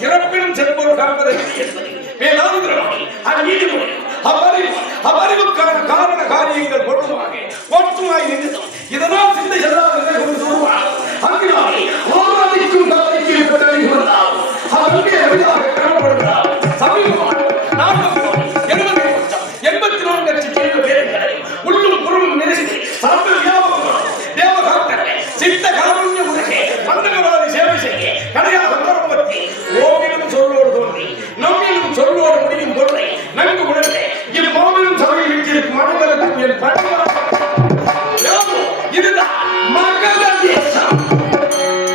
சிறப்பினும் செல்போர் காண்பதை அவறிவுக்கான காரண காரியங்கள் ஒற்றுமாய் நிறுத்தம். இதனால் சிந்தை செல்லாத அங்கினாலே ஆராதிக்கும் காலைக்கு காணப்படுகிறார். சமீபமாக 84 லட்சம் பேர்களை உள்ளும் புறமும் நிறைந்து சர்வ வியாபகம் தேவகாத்தனை சித்த காரண்ய உலகே மன்னகவாதி சேவை செய்ய கடையாக உணர்வத்தி ஓவிலும் சொல்லோடு தோன்றி நம்மிலும் சொல்லோடு முடியும் பொருளை நன்கு உணர்ந்தே இம்மாவிலும் சபையில் வீட்டிற்கு மனங்களுக்கும் என் பணியாக இதுதான் மகத தேசம்.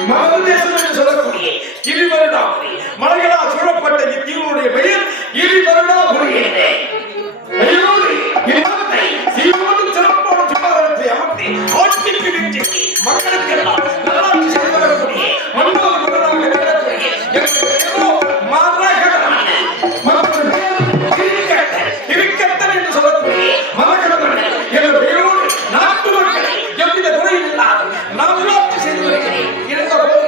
மகத தேசம் என்று சொல்லக்கூடிய கிளிவருடாபுரி மலைகளால் சூழப்பட்ட இத்தீவுடைய பெயர் கிளிவருடாபுரி. மக்களுக்கெல்லாம் நல்லாட்சி செய்து வரக்கூடிய மன்னோர் முதலாக நிகழக்கூடிய இருக்கத்தன் என்று சொல்லக்கூடிய மரகதமன் என்ற பெயரோடு நாட்டு மக்களை எவ்வித குறையும் இல்லாத நல்லாட்சி செய்து வருகிறேன். இருந்தபோது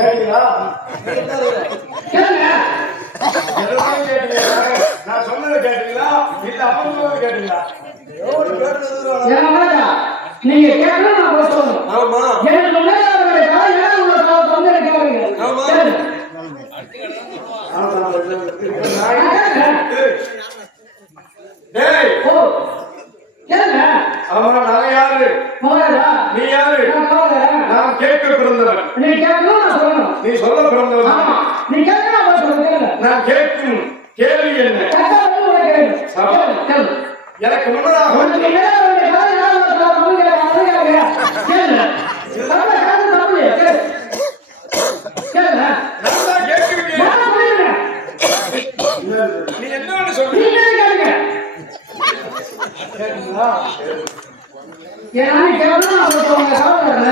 கேட்டீங்களா? கேளுங்க. எல்லாம் கேட்டீங்களா? நான் சொன்னதை கேட்டீங்களா? இல்ல அவங்க சொன்னதை கேட்டீங்களா? நீங்க கேட்கணும், நான் போய் சொல்லணும். ஆமா எனக்கு முன்னாடி அவருடைய காலை மேல உள்ள காலத்தை வந்து எனக்கு கேளுங்க. ஆமா. கேளுங்க. டேய் ஓ, கேளுங்க. ஆமா நான் யாரு? போகாதா? நீ யாரு? நான் போகிறேன். நான் கேட்க பிறந்தவன். நீ கேட்கணும், நான் சொல்லணும். நீ சொல்ல பிறந்தவன். ஆமா, நீ கேட்கணும், நான் போய் சொல்லணும். கேளுங்க. நான் கேட்கும் கேள்வி என்ன? கேட்டா வந்து உங்களை கேளுங்க. கேளுங்க, கேளுங்க. எனக்கு முன்னதாக உங்களுக்கு மேல அவருடைய காலை மேல உள்ள காலத்தை வந்து கேளுங்க. கேளுங்க. தப்பு, கேளுங்க, தப்பு இல்லையா? கேளுங்க. கேளுங்க. நான் தான் கேட்கிறேன். நான் சொல்லிடுறேன். நீ என்னன்னு சொல்ற? நீங்களே கேளுங்க. கேட்டீங்களா? ஏன்னா நீ கேட்கணும், நான் போய் சொல்லுங்க. காலம் வரல.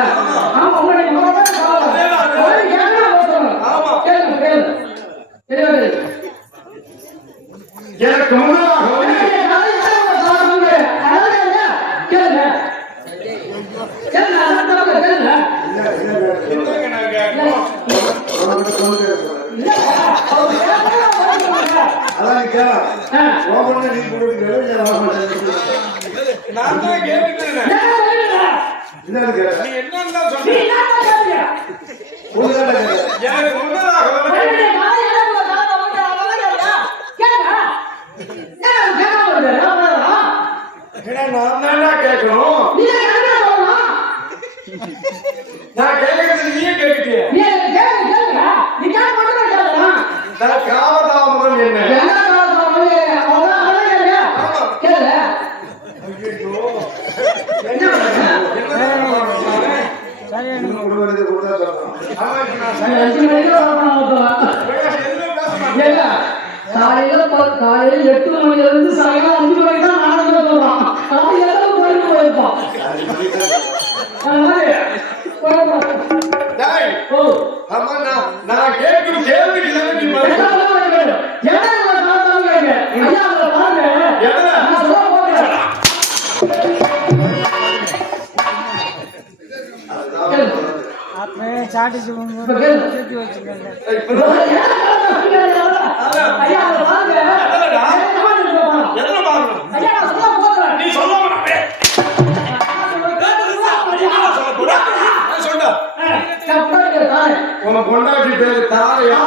ஆமா, உங்களுக்கு முதல்ல காலம் வரல. அவரு கேட்கணும், நான் போய் சொல்லணும். ஆமா. கேளுங்க, கேளுங்க. தெரியாது. எனக்கு முன்னதாக வந்து என்னுடைய காலை மேல உள்ள காலம் வந்து அழகா கேளுங்க. கேளுங்க, அதான் தப்பு, கேளுங்க. என்னங்க நான் கேட்கணும்? இல்ல, அவர் கேட்கணும், நான் சொல்லுங்க. ஆ. நான் தான் கேட்டுட்டேன். நான் சொல்லிடுறேன். நீ என்னன்னு தான் நீ சொன்ன? என்ன கேளுங்க. எனக்கு முன்னதாக வந்து என்னுடைய காலை மேல உள்ள காலத்தை வந்து அழகா கேளுங்க. ஏன் கேட்காம இருக்காரு? அவ்வளவுதான். ஏன்னா நான் தானே கேட்கணும். நீங்க என்ன சொல்லணும்? நான் கேட்கறது நீயே கேட்டுட்டிய. நீ கேளுங்க, கேளுங்க. நீ கேட்க மட்டும் தான் கேட்கலாம். நான் காமதாமதம் என்ன? என்ன காலம் வந்து அவ்வளவுதான், அவ்வளவுதான் கேளுங்க. ஆமா. கேளுங்க. ஐயோ. என்ன பண்ணுங்க? என்னதான் நானு? ஆமா, இப்ப நான் நான் 5 மணிக்கு வரணும் மொத்தம். எதுவுமே பேச மாட்டேன். ஏங்க, காலையில 8 மணில இருந்து சாயங்காலம் 5 மணிக்கு தான் நாடகமே போடுறோம். அது எல்லாம் போயிட்டு போயிருப்போம். அந்த மாதிரி போயிருப்போம். டேய், ஓ, ஆமா, நான் கேட்கும் கேள்விக்கு தானே நீ பதில் என்ன சொல்லு. சொல்ல கேளு. என்ன உங்களை பார்த்தாலும் கேளுங்க. ஐயா, உங்களை பாருங்க. எதுல? நான் சொல்ல போகிறேன். கேளுங்க. चाटी से இப்ப கேளுங்க. இப்பதான் ஐயா, உங்களை பாருங்க. எதுலடா? என்ன மாதிரி பாருங்க. எதுல பாக்கணும்? ஐயா, நான் சொல்ல போகிறேன். நீ சொல்ல மாட்டே. நான் சொல்ல போறேன். நான் சொல்றேன். நான் முன்னாடி தானே உன பொண்டாட்டி பேரு தாரையா?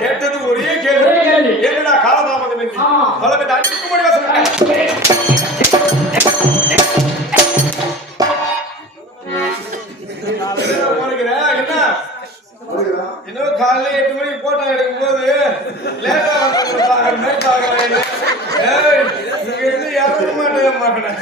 கேட்டது ஒரே கேள்வி. என்னடா காலதாமதம் என்று பலவித அடிக்கும்படி இன்னும் காலையில 8 மணிக்கு போட்டோ எடுக்கும் போது லேட்டா வந்து பாக்குற மாதிரி பாக்குறேன். இங்க இருந்து இறங்க மாட்டேன்.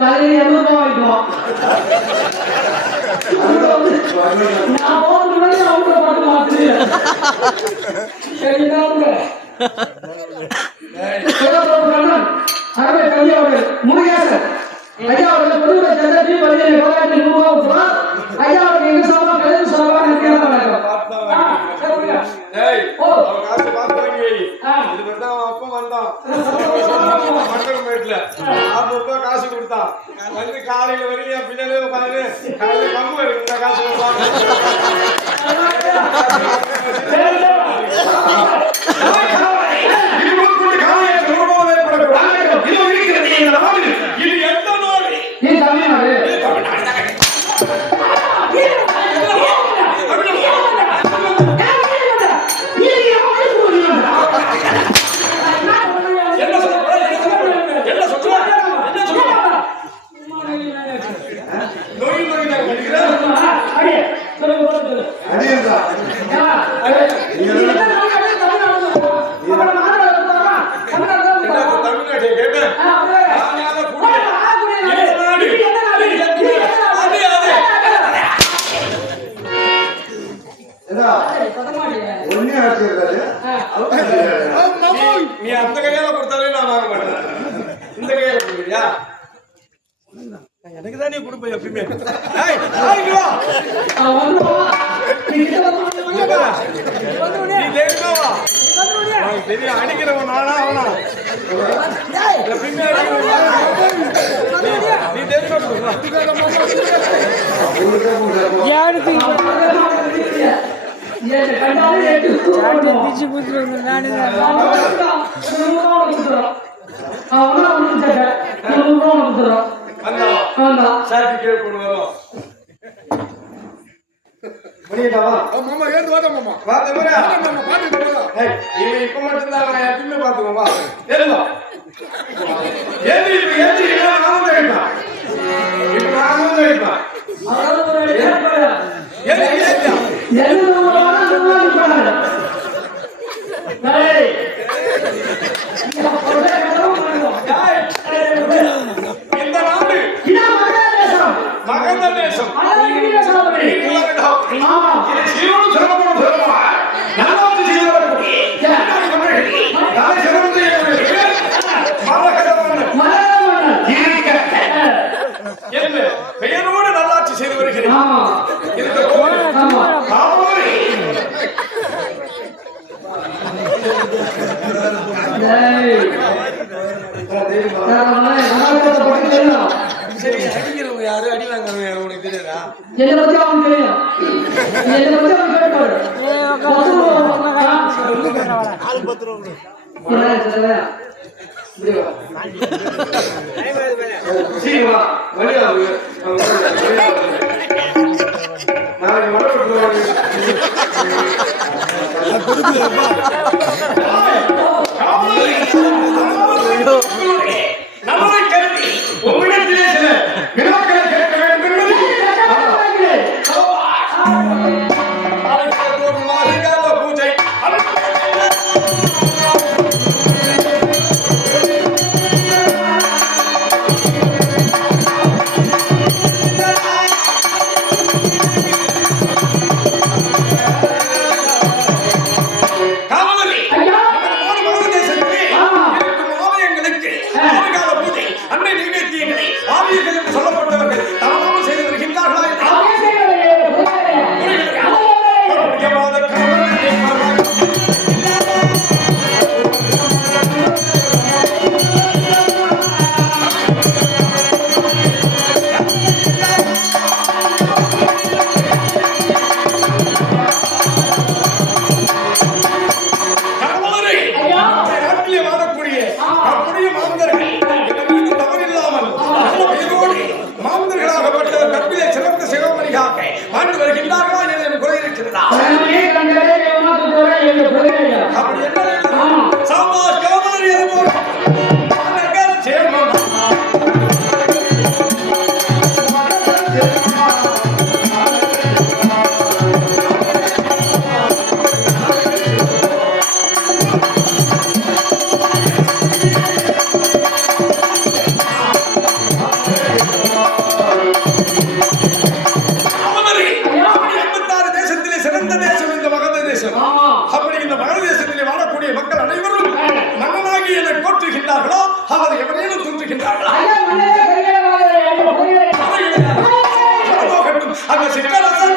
காலையில் 70 ரூபாய் வாங்கிக்குவோம். நான் போறது முன்னாடி அவங்க பார்த்து மாத்து. சரிங்களா? முருகேசன் ஐயா அவர்கள் பொதுவுடைய சந்தர்ப்பி 1,100 ரூபாய் இதுதான் அப்ப வந்தான் மண்டபமேட்டுல அப்ப காசு கொடுத்தான் வந்து காலையில வரைக்கும் பின்னாலே உட்காந்து காலையில கம்பு இந்த காசு இது எந்த நாடு? நீ அந்த கையால கொடுத்தாலே நான் வாங்க மாட்டேன். இந்த கையால கொடுக்குறியா? எனக்கு தான் நீ கொடுப்ப எப்பயுமே. தெரியும் அடிக்கிறவன் நானா அவனா எப்பயுமே நீ பிச்சு குத்துருங்க நானே சர்டிபிகேட் கொண்டு வரோம். மாமா ஏந்து வாடா மாமா. பாத்து பாரு. மாமா பாத்துட்டு போடா. இவன் இப்ப மட்டும் தான் நான் எப்பயுமே பாத்துக்கோமா. ஏறுவா. ஏந்து நான் ஆனந்தேடா. இப்ப நான் ஆனந்தேடா. இந்த நாடு மகத தேசம் பெயரோடு நல்லாட்சி செய்து வருகிறேன். சரி அடிக்கிறவங்க யாரு அடி வாங்குறவங்க யாரு உனக்கு தெரியாதா? என்ன பத்தி அவனுக்கு தெரியும். என்ன பத்தி அவனுக்கு கேட்பாரு. நம்மளை கருதி உங்களிடத்திலே சில வினாக்களை கேட்க வேண்டும் என்பது பூஜை சொல்லப்பட்டவர்கள் தானாக செய்து வருகின்றார்களா? வாழ்ந்து வருகின்றார்களா என்று குறை இருக்கிறதா? அப்படி என்ன சாமாஜ் கவர்னர் என்பவர் அப்படி இந்த மகத தேசத்திலே வாழக்கூடிய மக்கள் அனைவரும் மன்னனாகி என்னை போற்றுகின்றார்களோ அவர் எவரேனும் தோன்றுகின்றார்களா? அந்த சிற்றரசன்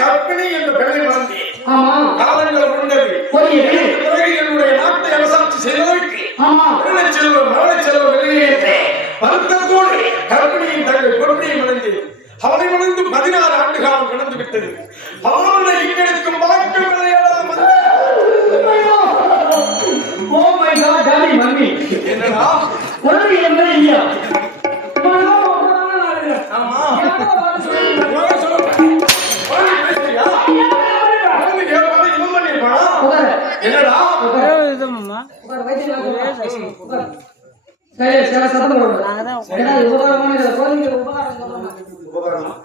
கற்பிணி என்ற பெண்ணை மறந்தேன். ஆமா காலங்கள் உண்டது. போயிட்டு பிறகு என்னுடைய நாட்டை அரசாட்சி செய்வதற்கு ஆமா மழை செல்வம் வெளியேற்றே வருத்தத்தோடு கற்பிணியின் தங்கள் பொறுமையை மறந்தேன். அவனை மணந்து 16 ஆண்டு காலம் கடந்து விட்டது. அவனை இங்கெடுக்கும் வாய்ப்பு விளையாடாம oh my god daddy mummy என்னடா ஒண்ணு என்ன இல்லையா ஆமா வாங்க சொல்லுங்க. வாங்க பேசுறியா? வந்து கேட்பாரு இவன் பண்ணிருப்பானா? என்னடா இது மாமா சரி சரி சத்தம் போடுங்க ஏன்னா உபகாரமான இதை கோரிக்கை உபகாரம் சொல்றேன்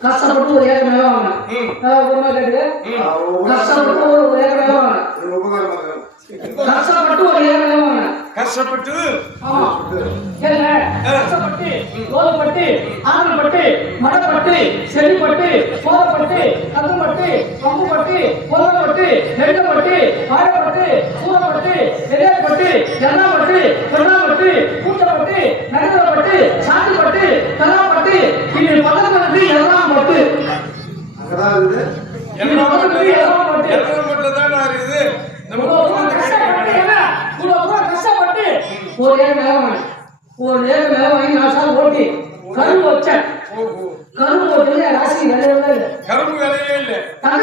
கஷ்டப்பட்டு ஒரு ஏக்கர் மேல வாங்க ஒரு மாதிரி கேட்டு கஷ்டப்பட்டு ஒரு ஏக்கர் மேல வாங்க கஷ்டப்பட்டு ஒரு ஏக்கர் மேல வாங்க கஷ்டப்பட்டு ஆமா கேளுங்க கஷ்டப்பட்டு கோலப்பட்டு ஆனப்பட்டு மடப்பட்டு செடிப்பட்டு கோலப்பட்டு கத்துப்பட்டு பம்புப்பட்டு பொல்லப்பட்டு நெடுப்பட்டு வாழைப்பட்டு சூரப்பட்டு எரியப்பட்டு ஜன்னாப்பட்டு கொண்டாப்பட்டு கூட்டப்பட்டு நகரப்பட்டு சாதிப்பட்டு தலாப்பட்டு இது பதப்பட்டு எல்லாம் பட்டு எல்லாம் மட்டும் தான் இருக்குது. ஒரு ஏழு மேல வாங்கி 4 சால் ஓட்டி கரும்பு வச்சேன் கரும்பு ஓட்டி ராசி வேலையே இல்லை கரும்பு வேலையே இல்லை. தங்க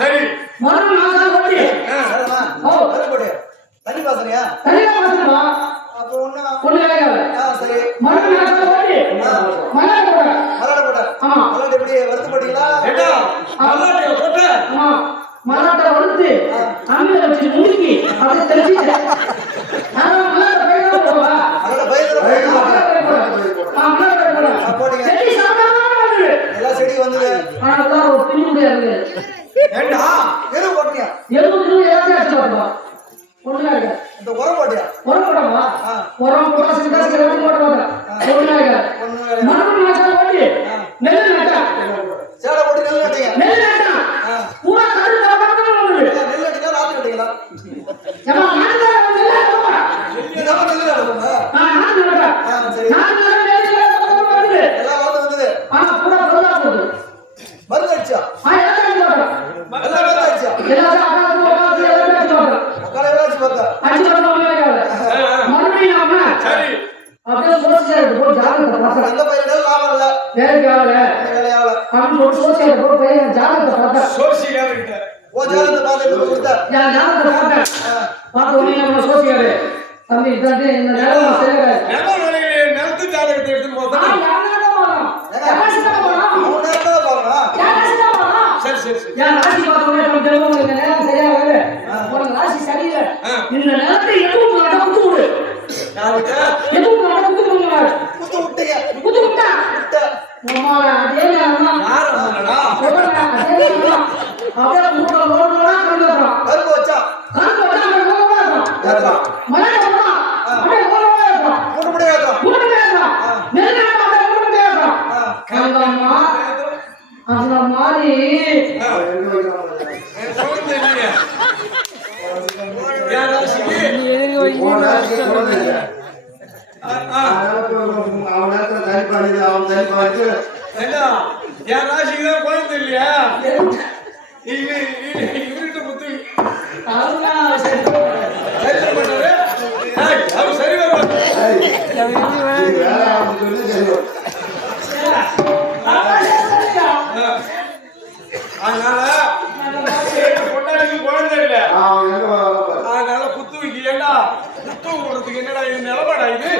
சரி மறுபடியும் 4 சால் ஓட்டி தண்ணி பாசனையா தனியா வாசனமா அப்போ ஒண்ணு வேலையாவே சரி மறுபடியும் 4 சால் ஓட்டி மல்லாட்டை போட மலாட போட்ட ஆமா மலாட எப்படி வருத்தப்பட்டீங்களா என்ன மல்லாட்டைய போட்ட ஆமா மல்லாட்டை வறுத்து அம்மியில வச்சு முழுக்கி அப்படியே தெளிச்சிட்டேன் நான் மல்லாட்டை பயிரா போடுவா மலாட பயிர் போட்டீங்க செடி சாப்பிடாம எல்லா செடியும் வந்தது ஆனா அதான் ஒரு பின்னி முடியாது ஏண்டா எதுவும் போட்டீங்க 70 எல்லாத்தையும் அடிச்சு போடுவா ஒண்ணுல இருக்க இந்த உரம் போட்டியா உரம் போடவா உரம் போட சிந்தாசி ரெண்டு போட மாட்டேன் ஒண்ணுல இருக்க மறுபடியும் மாசம் ஓட்டி நெல் நட்டா சேலை போட்டு நெல் நட்டீங்க நெல் நட்டா பூரா கரு தரப்பட்டு வந்து நெல் நட்டீங்களா நாத்து நட்டீங்களா ஏமா நான் தான் நெல் நட்டா நீங்க நெல் நட்டீங்களா நான் நட்டா சரி நான் நெல் வந்து எல்லாம் வந்தது ஆனா பூரா பொருளா போகுது மருந்து அடிச்சா எல்லாம் போடுறேன் எல்லாம் மருந்து அடிச்சா எல்லாரும் அக்காவுக்கு உட்காந்து எல்லாம் பேசி போடுறேன் அக்கால வேலைச்சு பார்த்தா அடிச்சு வரணும் மறுபடியும் நாம சரி அப்படியே சோசியல் போய் ஜாதகத்தை பார்த்தேன் அந்த பயிரிடல் லாபம் இல்ல வேலைக்கு ஆகல வேலையாவல அப்படின்னு ஒரு சோசியல் போய் பையன் ஜாதகத்தை பார்த்தேன் சோசியல்கிட்ட ஓ ஜாதகத்தை பார்த்து கொடுத்தா என் ஜாதகத்தை பார்த்தேன் பார்த்து உடனே நம்ம சோசியல் தம்பி இதாட்டி இந்த நேரம் சரியாக நில நிலையிலே நிலத்து ஜாதகத்தை எடுத்து போதா சரி சரி சரி என் ராசி பார்த்தோன்னே நம்ம தெரியும் இந்த நேரம் சரியாக உனக்கு ராசி சரியில்லை இந்த நேரத்தை எதுவும் குத்து விடு எதுவும் குத்து விடுவாரு குத்து விட்டீங்க குத்து விட்டா அதே நேரம் தான் யார சொன்னடா அப்படியே மூட்டை லோடுகளா கண்டு வைக்கிறான் கரும்பு வச்சா கண்டு வச்சா அவன் லோடுகளா ஏத்துறான் மழை போடுறான் அப்படியே லோடுகளா இருக்கிறான் மூணு முடியா ஏத்துறான் மூட்டை ஏற்றுறான் நெல் நாட்டம் அப்படியே மூட்டை ஏற்றுறான் அந்த மாதிரி சொல்லுங்க நீங்க யார் ராசிக்கு என்ன யார் ராசிக்கு தான் குழந்தை இல்லையா இவர்கிட்ட புத்தி சரி பண்ணாரு அவர் சரி அதனால பொண்டாட்டிக்கு குழந்தை இல்ல அதனால புத்துவிக்கு ஏண்டா புத்து விடுறதுக்கு என்னடா இது நிலமாடா இது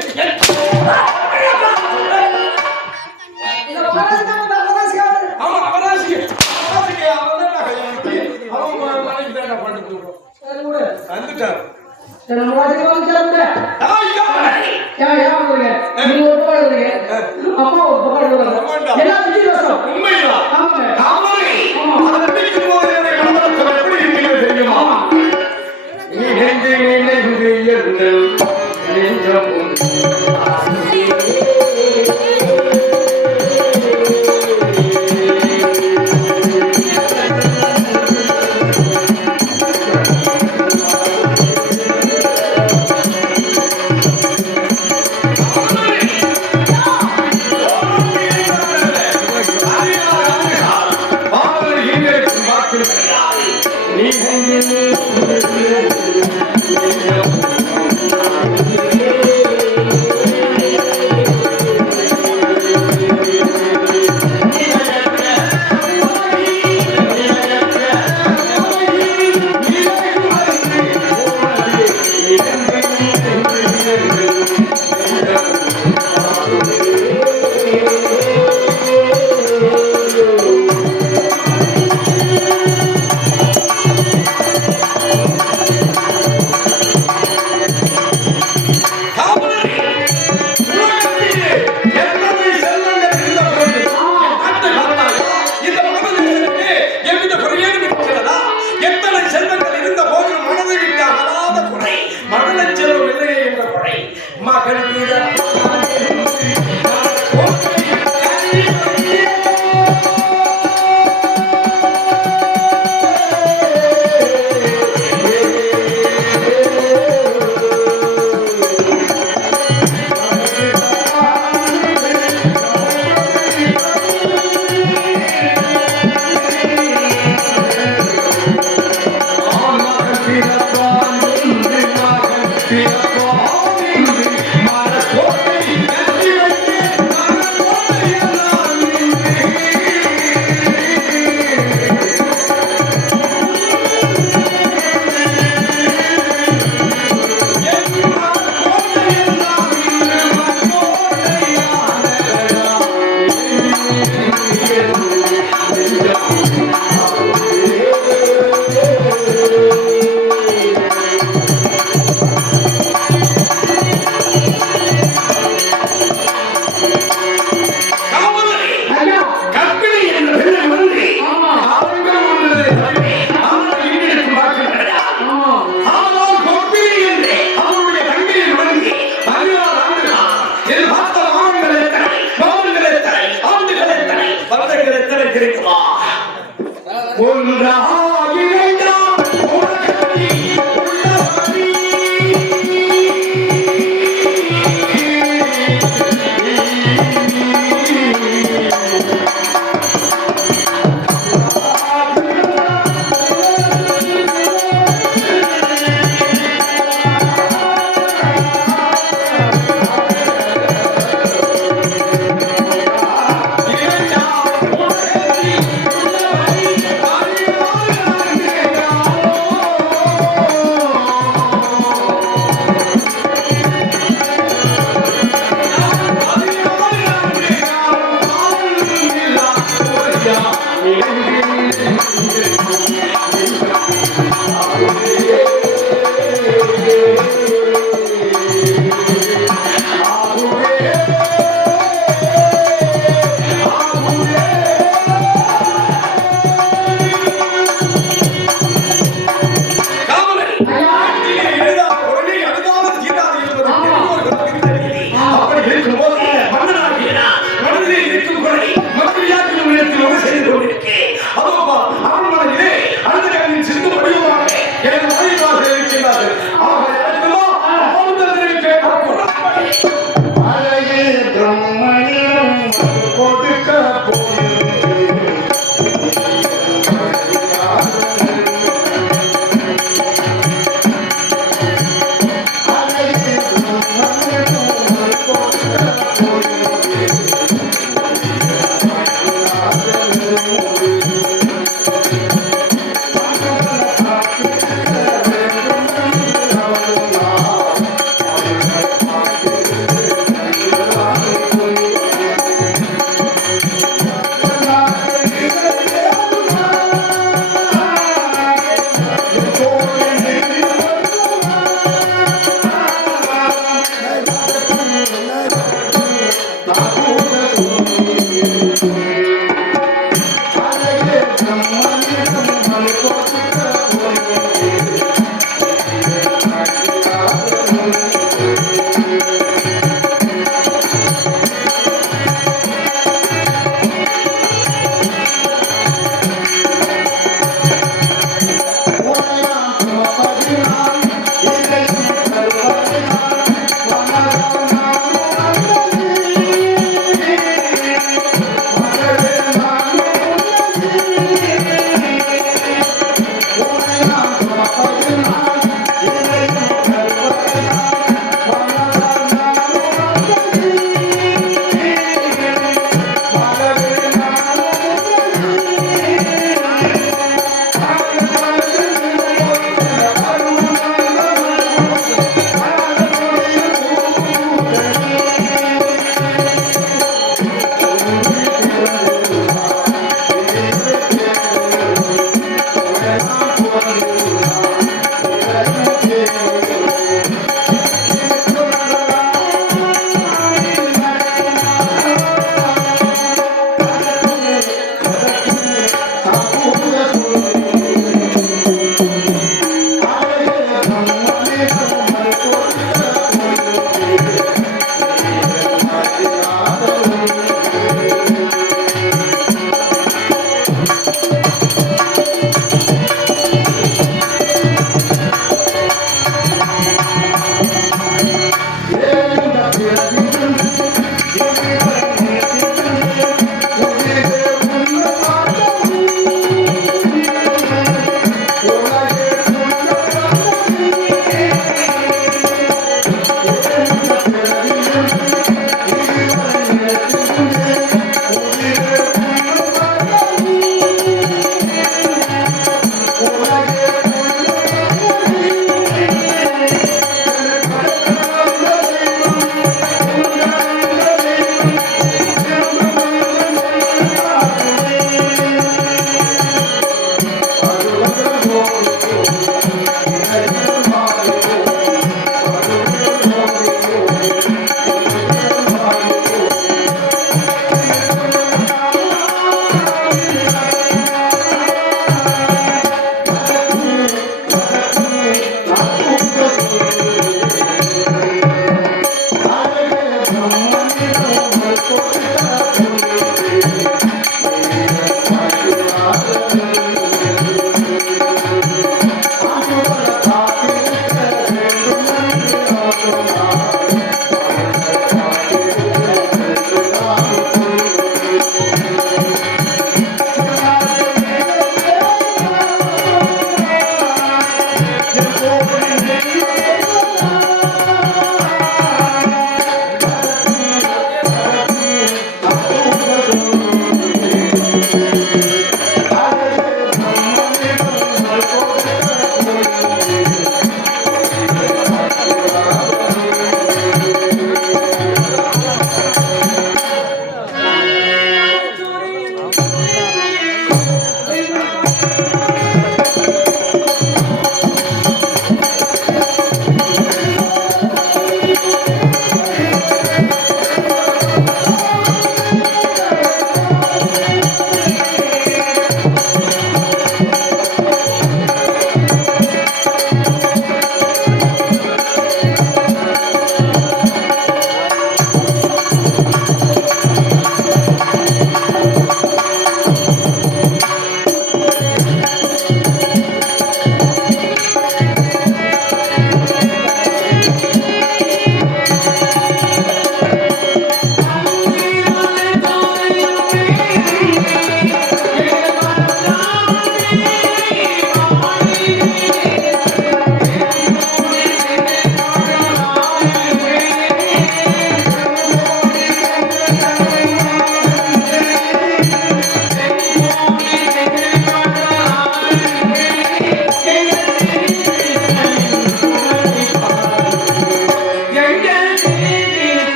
ஆமா அவராசி அவன் தான் அவன் மனைவி தான் பண்ணிட்டு வந்துட்டார் உண்மைதான்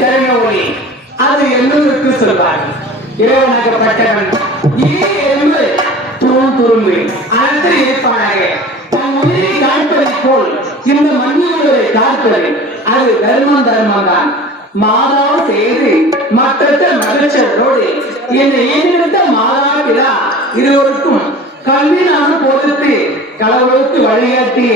கருண ஒளி அது எல்லோருக்கு சொல்வார். இறைவனாகப்பட்டவன் எறும்பு துரும்பு அனைத்து இருப்பானாக தன் உயிரை காட்பதை போல் இந்த மண்ணிலுள்ளதை காப்பது அது தர்மம் தான். மாதா செய்து மற்ற மகிழ்ச்சியோடு என்னை ஈடுபட்ட மாதா பிதா இருவருக்கும் கல்வியான போதத்து கடவுளுக்கு வழிகாட்டிய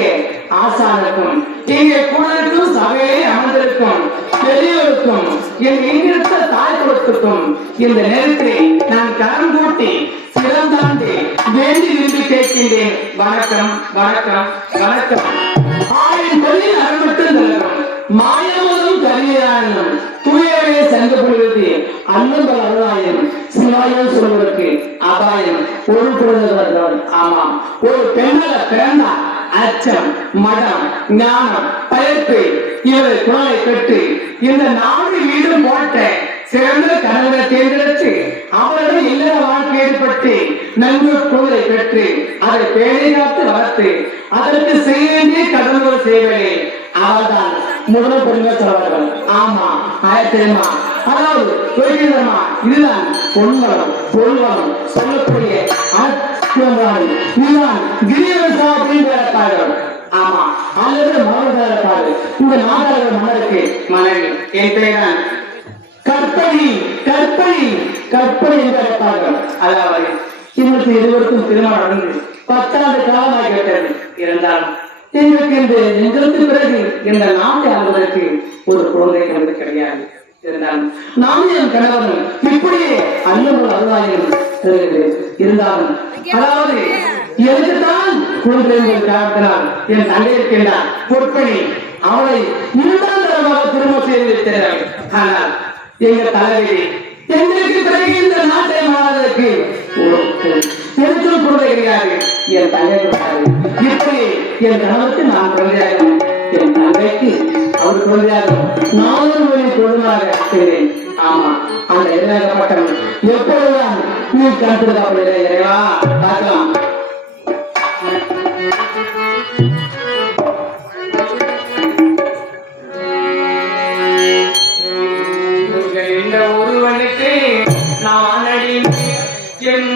ஆசானுக்கும் இங்கே கூடருக்கும் சபையை அமர்ந்திருக்கும் பெரியவருக்கும் என் எங்கிருந்த தாய் கொடுத்துக்கும் இந்த நேரத்தில் நான் கரம் கூட்டி சிறந்தாண்டி வேண்டி விரும்பி கேட்கின்றேன். வணக்கம் வணக்கம் வணக்கம். ஆயின் தொழில் அருமட்டும் நிலவும் மாயமுதும் கரியானும் தூயவே சென்று பொழுது அன்னங்கள் அருளாயம் சிவாயம் சொல்வதற்கு அபாயம் ஒரு பொழுது. ஆமாம், ஒரு பெண்ணால பிறந்தா அச்சம் மடம் ஞானம் பயிர்ப்பு இவரை குரலை பெற்று இந்த நாடு வீடு போட்ட சிறந்த கணவனை தேர்ந்தெடுத்து அவருடன் இல்லற வாழ்க்கை ஏற்பட்டு நன்கு குரலை பெற்று அதை பேணி காத்து வளர்த்து அதற்கு செய்ய வேண்டிய கடவுள் செய்வதே அவர்தான் முதல் பொருள் சொல்வார்கள். ஆமா ஆயத்தேமா அதாவது தொழிலமா இதுதான் பொன்வளம் பொருள்வளம் சொல்லக்கூடிய இதுதான் கிரியவசா அப்படின்னு. ஆமா அல்லது மகள்காரப்பாடு இந்த நாடாள மன்னருக்கு மனைவி என் பெயர்தான் கற்பனை கற்பனை கற்பனை என்று அழைப்பார்கள். அதாவது இவருக்கு இருவருக்கும் திருமணம் நடந்து 10 ஆண்டு காலமாகிவிட்டது. இருந்தாலும் எங்களுக்கு பிறகு இந்த நாட்டை ஆள்வதற்கு ஒரு குழந்தை கலந்து கிடையாது. இருந்தாலும் நானும் என் கணவனும் இப்படியே அன்னமும் அருளாயும் இருந்தாலும் அதாவது எனக்குத்தான் குழந்தைகள் காரணத்தினால் என் தந்தை இருக்கின்றார் பொற்பணி அவளை 2ஆம் தரமாக திருமணம் செய்து வைத்திருக்கிறார்கள். ஆனால் எங்கள் தலைவரி எங்களுக்கு பிறகு இந்த நாட்டை மாறுவதற்கு தெரிஞ்சு குழந்தை கிடையாது. என் தங்கை இப்படி என் கணவருக்கு நான் குழந்தையாகும், என் தங்கைக்கு அவர் குழந்தையாகும். நானும் குழந்தையாக இருக்கிறேன். ஆமா அந்த எதிராகப்பட்டவன் எப்பொழுதுதான் நீ கண்டுபிடிக்க இறைவா பார்க்கலாம். ஒருவனுக்கு நான் அடி என்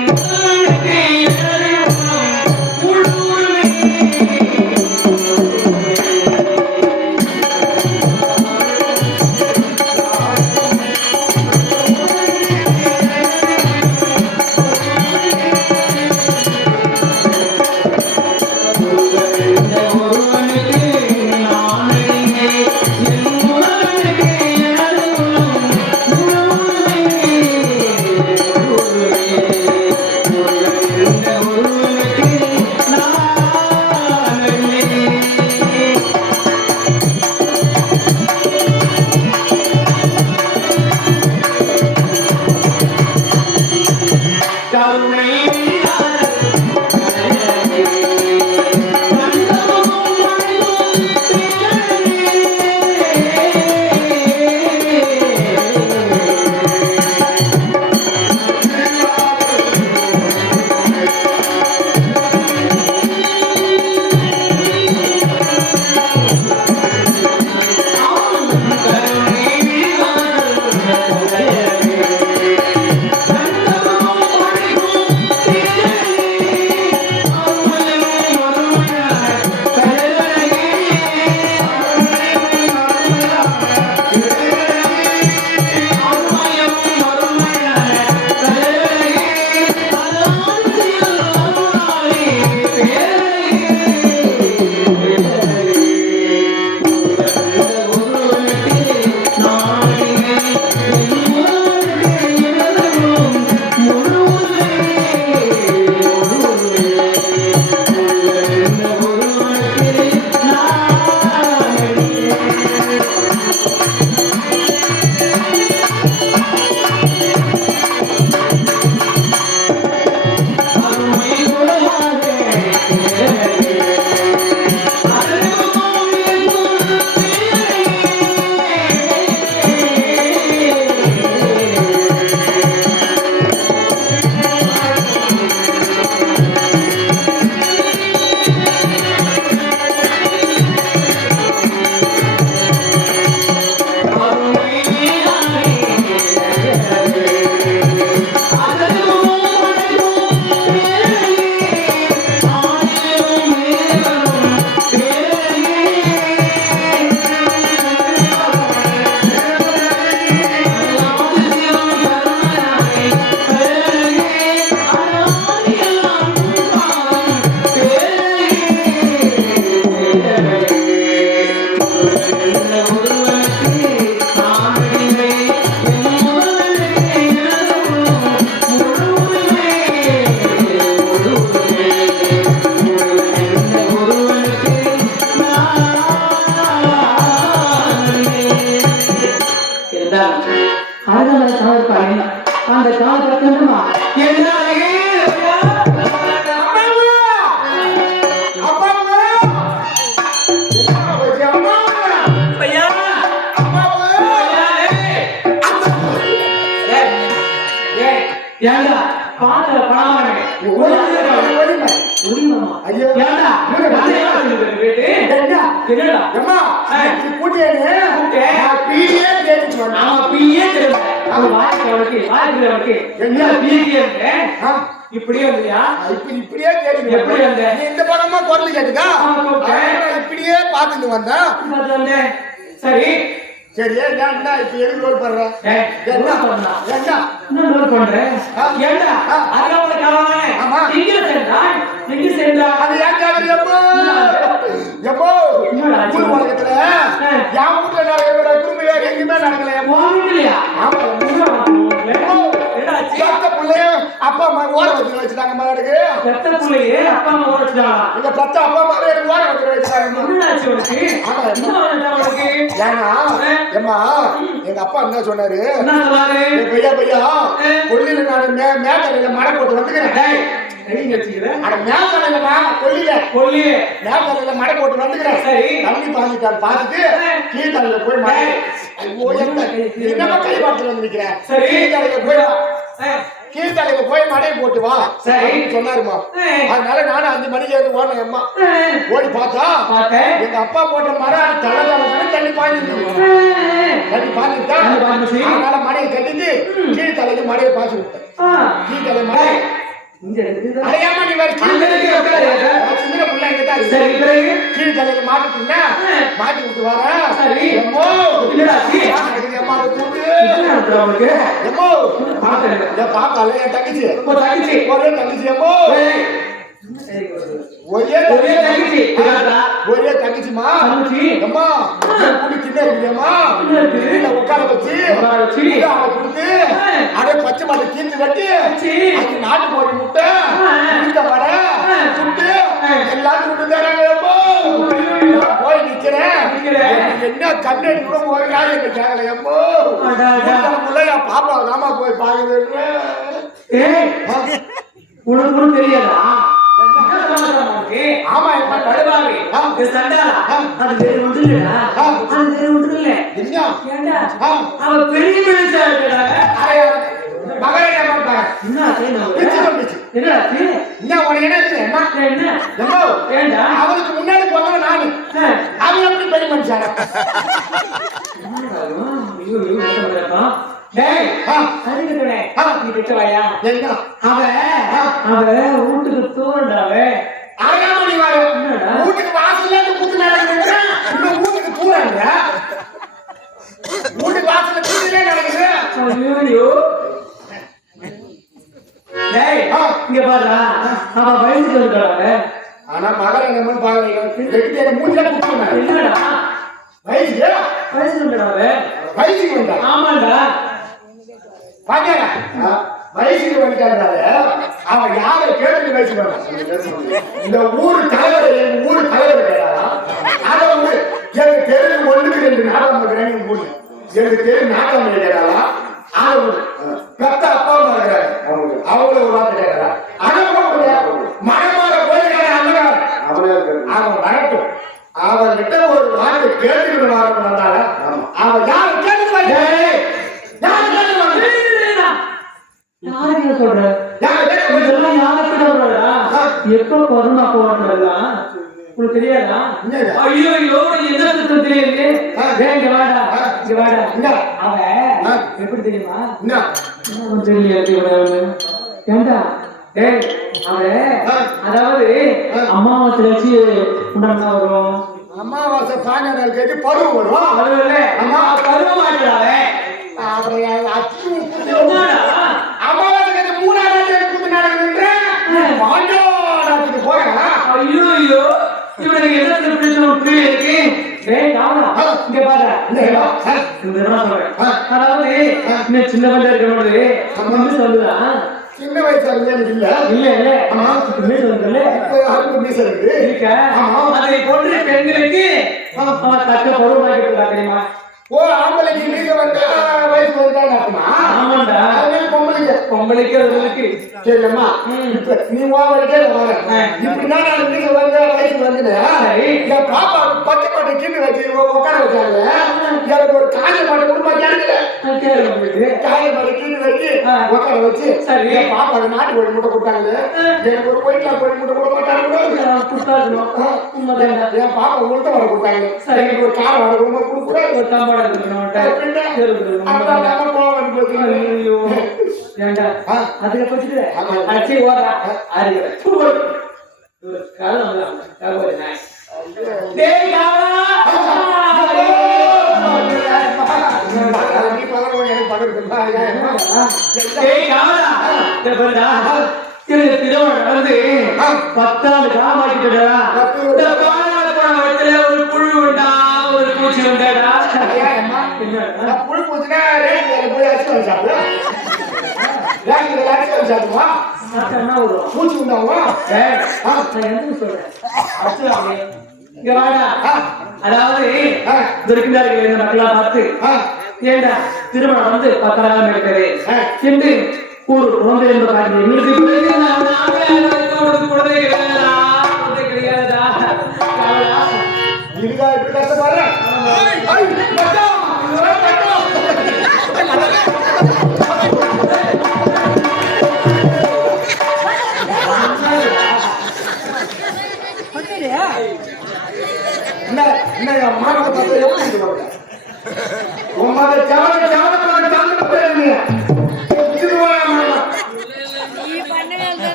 அருகாமலை காவல்பாடி அந்த காவல்மா என்ன அழகே ஐயா. ஐயா. ஏண்டா பாத்துல பணம் ஐயோ. ஏண்டா என்னடா அம்மா நீ கூட்டியே பீடியே கேட்டு வந்தா நாம பிஏ தெரியல அவ வாய்க்கு என்ன பிஏ இப்படியே வந்தியா இப்படியே கேட்டு எப்படி வந்த? நீ இந்த பக்கமா குரல் கேட்டுதா கூப்பிட்டேன். இப்படியே பாத்துட்டு வந்தேன் வந்தேன். சரி சரி என்ன இப்ப எதுக்கு ரோல் பண்ற ஏய், என்ன என்ன பண்ணா என்ன என்ன நோட் பண்றேன் ஏண்டா அருகாமலை காவல்தானே ஆமா. எங்க சென்றா அது ஏன் கேக்குறீ எப்போ எப்போ என்னடா ஆச்சு? ஊர் உலகத்துல என் வீட்டுல நடக்கிற குடும்பம் வேற எங்கேயுமே நடக்கல வாங்கிட்டியா ஆமா பெத்த பிள்ளைய அப்பா அம்மா ஓர வச்சு வச்சுட்டாங்க மாடுக்கு பெத்த பிள்ளையே அப்பா அம்மா ஓடிச்சாங்களா இந்த பெத்த அப்பா அம்மா எனக்கு ஓர வச்சு வச்சுட்டாங்க என்னடாச்சு உனக்கு ஆமா. என்ன ஆச்சு உனக்கு ஏன்னா ஏம்மா எங்க அப்பா என்ன சொன்னாரு என்ன சொன்னாரு பையா கொல்லில நான் மேத்தலையில மழை போட்டு வந்துக்கிறேன் டேய் எங்க வச்சிக்கிறேன் அட மேத்தலையிலமா கொல்லில கொல்லி மேத்தலையில மழை போட்டு வந்துக்கிறேன் சரி. தண்ணி பாஞ்சிட்டான் பார்த்துட்டு கீழ்த்தலையில போய் மழை ஐயோ, என்னமா கை வார்த்தை வந்து நிக்கிறேன் சரி. கீழ்த்தலையில போய் கீழ்த்தலையில போய் மழையை போட்டு வா சரி. அப்படின்னு சொன்னாருமா அதனால நானும் 5 மணிக்கு ஏந்து ஓடணும் அம்மா ஓடி பார்த்தா பார்த்தேன் எங்க அப்பா போட்ட மரம் தலை தண்ணி பாய்ஞ்சிருந்தோம் தண்ணி பாய்ஞ்சிட்டா தண்ணி பாய்ஞ்சிச்சு. அதனால மழையை கட்டிட்டு கீழ் தலைக்கு மழையை பாய்ச்சி விட்டேன் கீழ் தலை மழை இங்க இருக்குது அடையாம நீ வேற கீழ் தலைக்கு சின்ன பிள்ளை இங்கதான் இருக்கு. சரி பிறகு கீழ் தலையில மாட்டிட்டீங்கன்னா மாட்டி விட்டு வரேன் சரி. எம்மோ என்னடா ஆச்சு? அம்மா தூண்டு என்ன நடக்குது உனக்கு எம்மோ பார்த்தேன் என் பாப்பால என் தங்கச்சி உங்க தங்கச்சி ஒரே தங்கச்சி எம்மோ ஏய், ஒரே ஒரே தங்கச்சி இதாடா. ஒரே தங்கச்சிமா தங்கச்சி அம்மா குடி தின்ன இருக்குமா என்ன இருக்கு? கீழே உட்கார வச்சு உட்கார வச்சு. இதை அவ கொடுத்து அப்படியே பச்சை மலை தீர்த்து வெட்டி வச்சு. அது நாட்டு கோழி முட்டை இந்த வடை சுட்டு எல்லாரும் கொண்டு தராங்க அம்மா. நான் போய் நிக்கிறேன் எனக்கு என்ன கண்ணடி கூட ஒரு நாள் என்ன கேட்கல அம்மோ என் பாப்பா தாமா போய் பாக்குறேன் ஏய் உனக்கு ஒண்ணும் தெரியாதா என்ன சமாச்சாரம் உனக்கு? ஆமா இப்ப கடுவாவி இது சண்டாளா அது வேற ஒன்றும் இல்லடா அது வேற ஒன்றும் இல்ல என்ன ஏண்டா அவ பெரிய மனுஷா இருக்கடா மகளே ஏமாட்டாங்க என்ன செய்யணும் பிச்சு பிச்சு என்னடா இது? என்ன உனக்கு என்ன இருக்கு அம்மா என்ன எம்மோ ஏண்டா அவனுக்கு முன்னாடி போனவன் நானு அவன் எப்படி பெரிய மனுஷான ஐயோ ஐயோ டேய் அதுக்குடே நீ கிட்டவாயா என்ன அவ வீட்டுக்கு தூரண்டாவே ஆகாம நீ வர வீட்டுக்கு வாசல்ல இருந்து குத்து நடக்குது இன்னும் வீட்டுக்கு தூராங்க வீட்டுக்கு வாசல்ல குத்துலே நடக்குது ஐயோ டேய் இங்க பாருடா அவ வயசுக்கு வந்துட்டாங்க ஆனா மகர என்னமோ பாருங்க மூஞ்சில குத்துறாங்க என்னடா வயசுக்கு வயசுக்கு வந்துட்டாங்க வயசுக்கு வந்தா ஆமாண்டா பாக்கல வயசுக்கு வந்துட்டாரு அவன் யாரை கேட்டு வயசுக்கு வந்தான் இந்த ஊர் தலைவர் எங்க ஊர் தலைவர் கேட்டாரா அதை வந்து எங்க தெரு 1-2 நாடகம் இருக்கிறேன் ஊர்ல எங்க தெரு நாடகம் கேட்டாரா அதை பெத்த அப்பா அம்மா இருக்கிறாரு அவங்கள ஒரு வார்த்தை கேட்டாரா அதை மனமாற போயிருக்காரு அண்ணன் அவன் வரட்டும் அவன்கிட்ட ஒரு வார்த்தை கேட்டுக்கிட்டு வந்தால அவன் யாரை கேட்டு யாரை கேட்டு யாருக்கு சொல்ற இதெல்லாம் யாருக்கு சொல்றா எப்ப கொரோனா போறா உனக்கு தெரியாதா ஐயோ ஐயோ என்ன திட்டம் தெரியுது இங்க வாடா இங்க வாடா அவ எப்படி தெரியுமா தெரியல ஏண்டா டேய் அவ அதாவது அம்மாவாசை வச்சு உண்டானா வரும் அமாவாசை 15 நாள் கழிச்சு பருவம் வரும் அது இல்ல அம்மா பருவ மாட்டாவே அமாவாசை கழிச்சு 3ஆம் நாள் கூத்து நடக்குதுன்ற பாண்டோடத்துக்கு போறேன் ஐயோ ஐயோ இவனுக்கு என்ன பிரச்சனை புரிய இருக்கு டேய் காவலா இங்க பாரு இதெல்லாம் சொல்றேன் அதாவது இன்னும் சின்ன பையன் இருக்கனோடு வந்து சொல்லுதா சின்ன வயசா எனக்கு இல்ல இல்ல இல்ல ஆமா நீ சொல்றல அதுக்கு மீச இருக்கு இருக்க அதை போன்ற பெண்களுக்கு தக்க பொருளாக்கி தெரியுமா ஓ ஆம்பளைக்கு மீச வந்தா வயசு வந்தா நடக்குமா உங்களுக்கு அதுகளுக்கு சரி அம்மா இப்ப நீ ஓவருக்கே இப்படிதான் நான் வீட்டுல வந்து வயசுக்கு வந்துட்டேன் என் பாப்பா பச்சை மாட்டை கீழே வச்சு உட்கார வச்சாங்க எனக்கு ஒரு காய மாட்டை கொடுப்பா கேட்கல காய மாட்டை கீழே வச்சு உட்கார வச்சு என் பாப்பா நாட்டு கோழி முட்டை கொடுத்தாங்க எனக்கு ஒரு கோயிலா கோழி முட்டை கொடுக்க மாட்டாங்க என் பாப்பா உளுத்த வர கொடுத்தாங்க எனக்கு ஒரு கார வர ரொம்ப கொடுக்கூடாது ஒரு சாப்பாடு ஏண்டா அதுல வச்சுட்டு அச்சி ஓடுறா ஆறு நடந்து 10 காமாக்கிட்டா ஒரு புழு உண்டா ஒரு பூச்சி உண்டாடா புழு பூச்சினா போய் அடிச்சு வச்சாங்க பூச்சி உண்டாவா அதாவது மக்களா பார்த்து ஏண்டா திருமணம் வந்து 10 நாள் நடக்குது என்று ஒரு குழந்தை என்பதாக குழந்தை கிடையாதா இதுக்கா இப்படி கஷ்டப்படுறேன்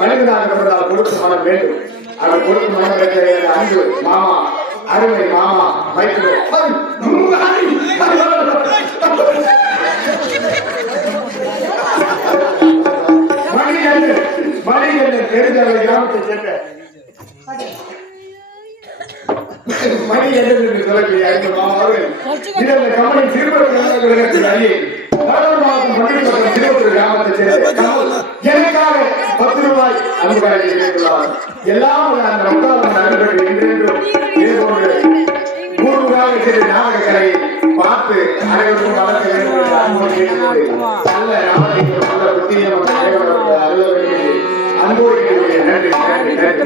மனிதனாக கொடுத்து மனம் வேண்டும் அதை கொடுத்து மனம் வைக்க அன்பு மாமா அருமை மாமா வைத்து மணிகண்டன் தெரிஞ்சவரை கிராமத்தை சேர்ந்த மணிகண்டன் என்று சொல்லக்கூடிய 5 மாமாவில் இந்த கம்பெனி சிறுவர் அணியை மாவட்டம் பள்ளிக்கூடம் திருவள்ளூர் கிராமத்தை சேர்ந்த எனக்காக 10 ரூபாய் அன்புகளை கிடைத்துள்ளார். எல்லாம் அந்த ரத்தாளம் நண்பர்கள் என்றென்றும் இதுபோன்று ஊர்வலாக செய்த நாடகங்களை பார்த்து அனைவருக்கும் வளர்க்க வேண்டும் என்று அன்போடு கேட்டுக்கொண்டு நல்ல நாடகங்கள் நல்ல புத்தியம் அருள வேண்டும் அன்போடு கேட்கிறேன். நன்றி நன்றி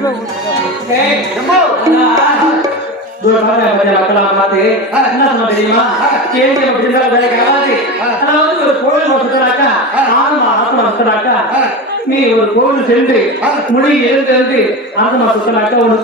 பார்த்து என்ன சொன்ன தெரியுமா கேள்வி ஒரு கோயில் வசனாக்கா ஆத்மா வசனாக்கா நீ ஒரு கோவில் சென்று மொழி எழுந்து ஆத்மா சுத்தனாக்கா ஒரு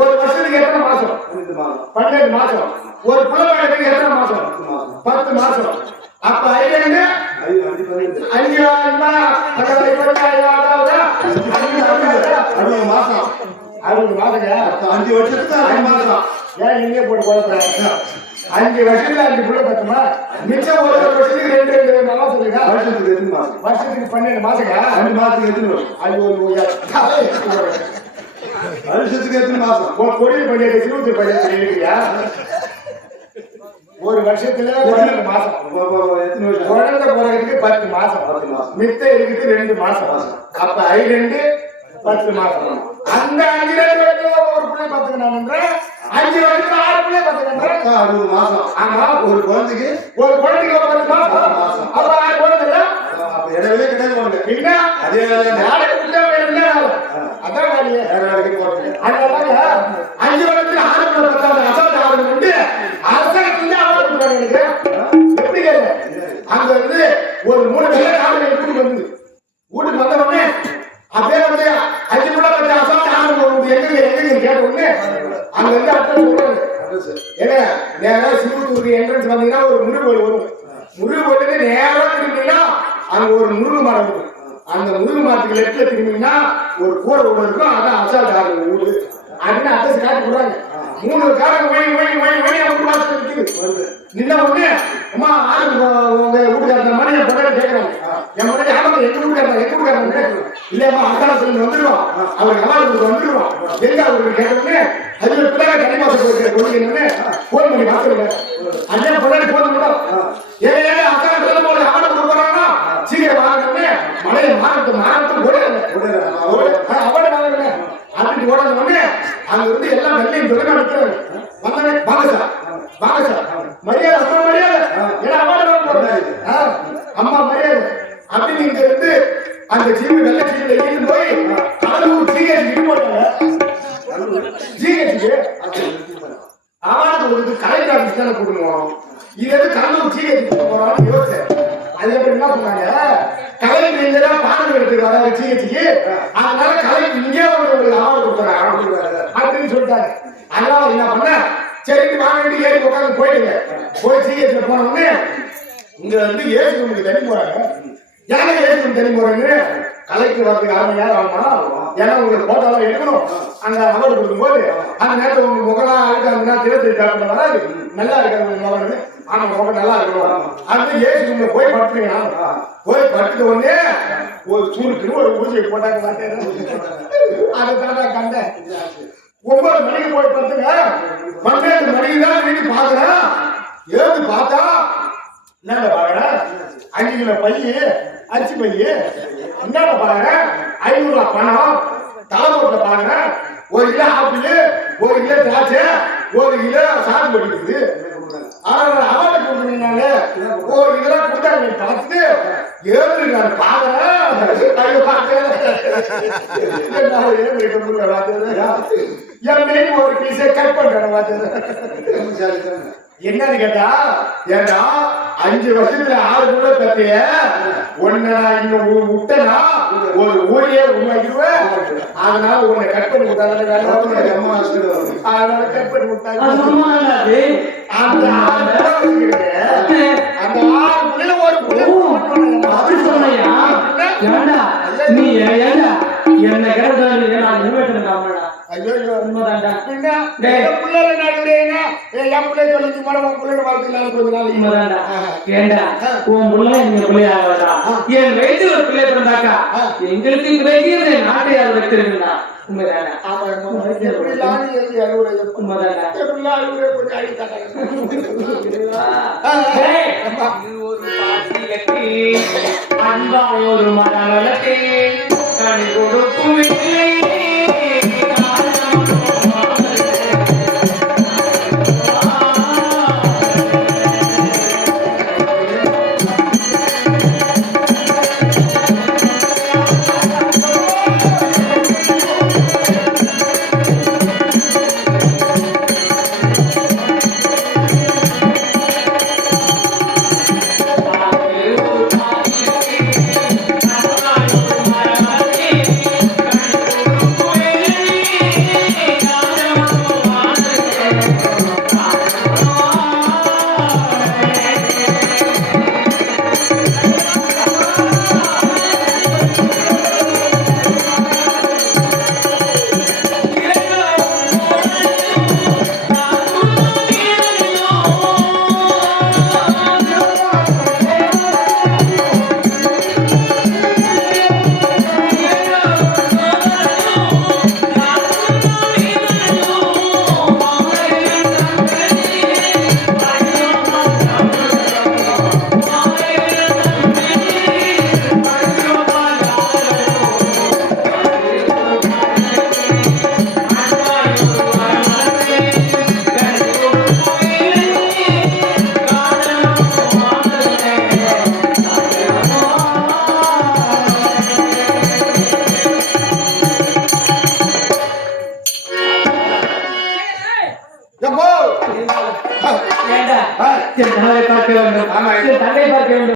ஒரு வருஷத்துக்கு எத்தனை மாசம்? 12 மாசம். ஒரு புலவாயத்துக்கு எத்தனை மாசம்? 10 மாசம். அப்ப 5 மாசம் 60 மாசம் 5 வருஷத்துக்கு 5 மாசம். ஏன் நீங்க போட்டு குழப்பறாங்க? 5 வருஷத்துல 5 புள்ள பத்துமா? மிச்சம் ஒரு வருஷத்துக்கு 2 மாசம் சொல்லுங்க. வருஷத்துக்கு எத்தனை மாசம்? வருஷத்துக்கு 12 மாசங்க. 2 மாசத்துக்கு எத்தனை வரும்? வருஷத்துக்கு எத்தனை மாசம்? கொடியில் பண்டிகை சிறுவத்து பண்டிகை சொல்லிருக்கியா? ஒரு வருஷத்துல 12 மாசம். குழந்தை பிறகுக்கு 10 மாசம். மித்த இருக்குது 2 மாசம். அப்ப 5 10 மாசம். அந்த 5 ஒரு பிள்ளை பத்துக்கணும்ன்ற 5 வருஷத்துல 6 பிள்ளை பத்துக்கணும்ன்ற 60 மாசம். ஆமா ஒரு குழந்தைக்கு 10 மாசம். அப்ப 6 குழந்தை இடைவெளி கிடையாது. என்ன அதே நாளைக்கு அதான் அதனால 5 வருஷத்துல 6 பிள்ளை பத்தாது அசால்ட் ஆகுது. அசால்ட் எப்படி கேட்க அங்க வந்து ஒரு 3 வெள்ளை காவல் அங்க ஒரு முருங்கை மரம் இருக்கும். அந்த முருங்கை மரத்துக்கு லெப்ட்ல திரும்பினா ஒரு கூரை ஒண்ணு இருக்கும். அதான் அசால்ட் ஆகுது ஊரு அப்படின்னு அட்ரஸ் காட்டி போடுறாங்க. 3 காரங்க அவங்க வாசல் இருக்குது. நின்ன உடனே அம்மா ஆறு உங்க வீட்டுக்காரங்க மாதிரி என் பொண்ணு கேட்கறாங்க. என் பொண்ணு ஆமாங்க எங்க வீட்டுக்காரங்க இல்லையம்மா அக்காலத்துல வந்துருவோம். அவர் கலாலத்துக்கு வந்துருவோம். எங்க அவருக்கு கேட்கணும்னு அதுல பிள்ளைங்க கனிமாசம் கொண்டு போன் பண்ணி பார்த்துருங்க. அதே பொண்ணு போன் பண்ணோம். ஏன் அக்காலத்துல போல அவனை கொடுக்குறாங்கன்னா சீக்கிரம் வாங்கணும்னு மழையை மாறத்து அவனை வாங்க அப்படி ஓடணும்னு அங்க இருந்து எல்லாம் வெள்ளையும் தொடங்க நிற்கிறாங்க. வந்தவனே வாங்க சார் மரியாதை அம்மா மரியாதை ஏன்னா அம்மா மரியாதை அப்படின்னு இங்க இருந்து அந்த ஜீவி வெள்ளை ஜீவில இருந்து போய் கடலூர் ஜிஹெச்சுக்கு போட்டாங்க. ஜிஹெச்சுக்கு அவனுக்கு ஒரு கலெக்டர் ஆஃபீஸ் தானே கொடுக்கணும். இது எது கடலூர் ஜிஹெச்சுக்கு போறான்னு யோசிச்சேன். அது எப்படி என்ன சொன்னாங்க, கலெக்டர் இங்க தான் பாடம் எடுத்துக்கு வராது ஜிஹெச்சுக்கு, அதனால கலெக்டர் இங்கே ஒரு ஆவணம் கொடுத்தாங்க அப்படின்னு சொல்லிட்டாங்க. அதனால என்ன பண்ண சரி வாங்க ஏறி உட்காந்து போயிடுங்க. போய் ஜிஹெச்ல போனோம்னு இங்க வந்து ஏசி ரூமுக்கு தண்ணி போறாங்க. ஏன்னா ஏசி ரூம் தண்ணி போறாங்க கலெக்டர் வரதுக்கு 1/2 மணி நேரம் ஆகுமா? ஏன்னா உங்களுக்கு போட்டோலாம் எடுக்கணும். அங்க அவார்டு கொடுக்கும்போது அந்த நேரத்தில் உங்க முகலாம் இருக்காங்கன்னா திருத்தி வராது. நல்லா இருக்காது முகம். ஆனா முகம் நல்லா இருக்கணும். அந்த ஏசி ரூம்ல போய் படுத்துங்க. போய் படுத்துட்ட உடனே ஒரு சூருக்கு ஒரு ஊசியை போட்டாங்க மாட்டேன். அதுதான் கண்டேன். 9 மணிக்கு போய் படுத்துங்க. 12 மணிக்கு தான் வீட்டு பாக்குறேன். ஏது பார்த்தா என்னடா பாக்குறேன் 5 கிலோ பையி அரிசி பையி என்னடா பாக்குறேன் 500 ரூபாய் பணம் தலைமோட்டில பாக்குறேன். 1 கிலோ ஆப்பிள் 1 கிலோ திராட்சை 1 கிலோ சாது இருக்குது. அவளை கொடுத்தீங்கனாலே 1 கிலோ கொடுத்தா நீ பார்த்துட்டு ஏழு நான் பாக்குறேன். என் மீன் ஒரு பீஸை கட் பண்றேன். என்னன்னு கேட்டா ஏண்டா 5 வருஷத்துல 6 கூட பத்திய ஒன்னு இன்னும் விட்டனா ஒரு ஊரையே உருவாக்கிடுவேன். அதனால உன்னை கட் பண்ணி விட்டாங்க. அதனால கட் பண்ணி விட்டாங்க. அந்த 6 புள்ளில ஒரு நீ என்ன கேட்டா நான் ஐயோ பின்ன புள்ளைல நாடுறேனா என் புள்ளை சொல்லிச்சு மரம் புள்ளையோட வாழ்க்கையில கொஞ்ச நாள் ஏண்டா உன் புள்ள எங்க பிள்ளையாகடா என் வயசுல ஒரு பிள்ளை பிறந்தாக்கா எங்களுக்கு இங்க வைக்கிறது நாட்டை யார் வைத்திருக்கா உண்மைதானே? அன்பா ஒரு மரங்களை